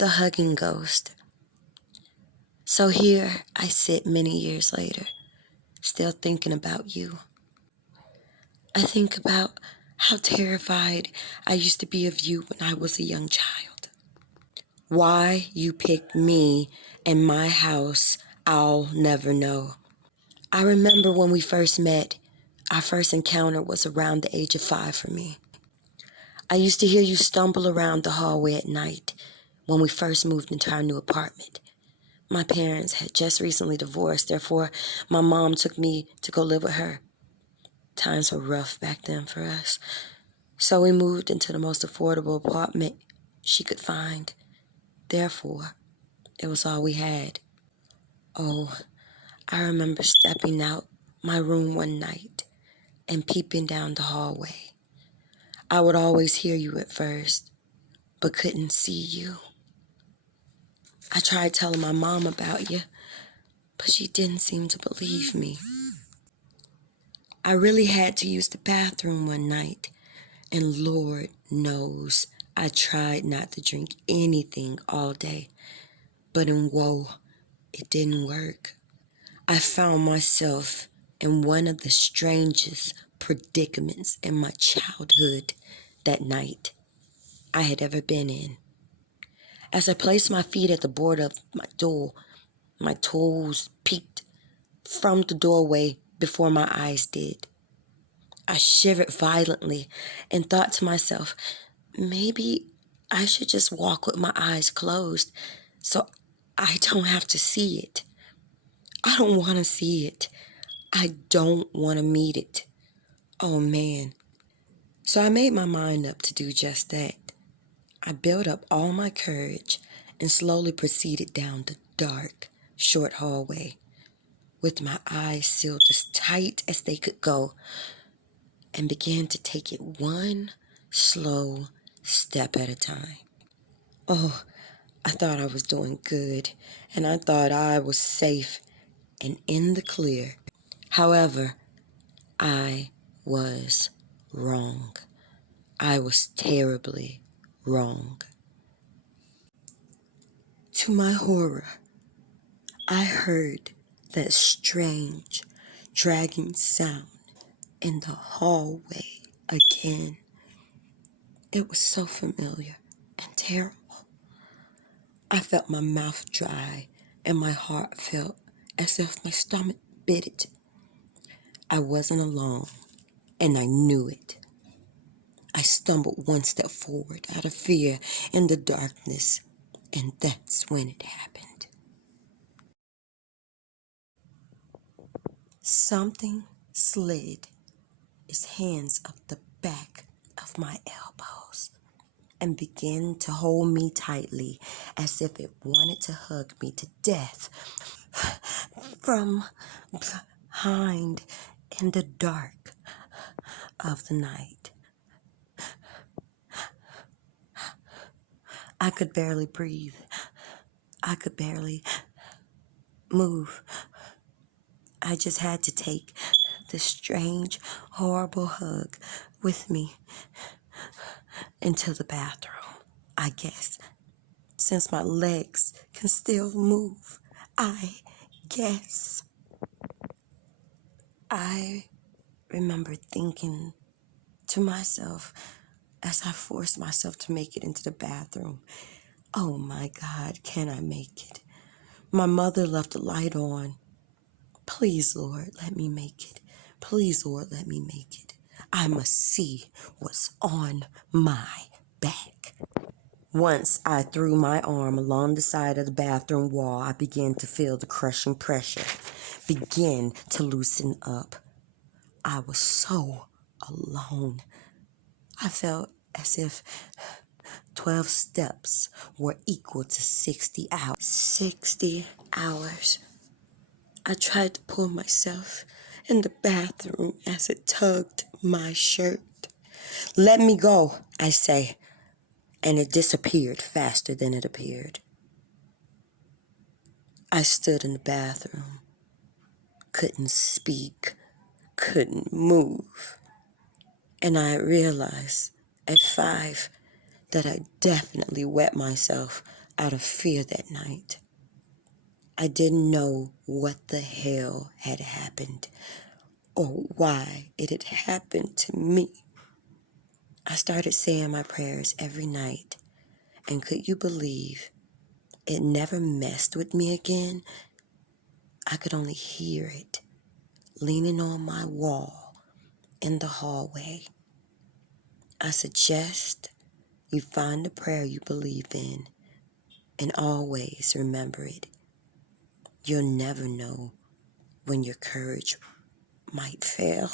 the hugging ghost. So here I sit many years later, still thinking about you. I think about how terrified I used to be of you when I was a young child. Why you picked me and my house, I'll never know. I remember when we first met, our first encounter was around the age of 5 for me. I used to hear you stumble around the hallway at night when we first moved into our new apartment. My parents had just recently divorced, therefore my mom took me to go live with her. Times were rough back then for us, so we moved into the most affordable apartment she could find. Therefore, it was all we had. Oh, I remember stepping out my room one night and peeping down the hallway. I would always hear you at first, but couldn't see you. I tried telling my mom about you, but she didn't seem to believe me. I really had to use the bathroom one night, and Lord knows I tried not to drink anything all day, but in woe, it didn't work. I found myself in one of the strangest predicaments in my childhood that night I had ever been in. As I placed my feet at the board of my door, my toes peeked from the doorway before my eyes did. I shivered violently and thought to myself, maybe I should just walk with my eyes closed so I don't have to see it. I don't want to see it. I don't want to meet it. Oh man. So I made my mind up to do just that. I built up all my courage and slowly proceeded down the dark, short hallway with my eyes sealed as tight as they could go and began to take it one slow step at a time. Oh, I thought I was doing good and I thought I was safe and in the clear. However, I was wrong. I was terribly wrong. To my horror, I heard that strange, dragging sound in the hallway again. It was so familiar and terrible. I felt my mouth dry and my heart felt as if my stomach bit it. I wasn't alone, and I knew it. I stumbled one step forward out of fear in the darkness, and that's when it happened. Something slid its hands up the back of my elbows and began to hold me tightly as if it wanted to hug me to death from behind in the dark of the night. I could barely breathe. I could barely move. I just had to take this strange, horrible hug with me into the bathroom, I guess. Since my legs can still move, I guess. I remember thinking to myself as I forced myself to make it into the bathroom, oh my God, can I make it? My mother left the light on. Please, Lord, let me make it. Please, Lord, let me make it. I must see what's on my back. Once I threw my arm along the side of the bathroom wall, I began to feel the crushing pressure begin to loosen up. I was so alone. I felt as if 12 steps were equal to 60 hours. 60 hours. I tried to pull myself in the bathroom as it tugged my shirt. Let me go, I say, and it disappeared faster than it appeared. I stood in the bathroom, couldn't speak, couldn't move, and I realized at 5 that I definitely wet myself out of fear that night. I didn't know what the hell had happened or why it had happened to me. I started saying my prayers every night, and could you believe it never messed with me again? I could only hear it leaning on my wall in the hallway. I suggest you find the prayer you believe in and always remember it. You'll never know when your courage might fail.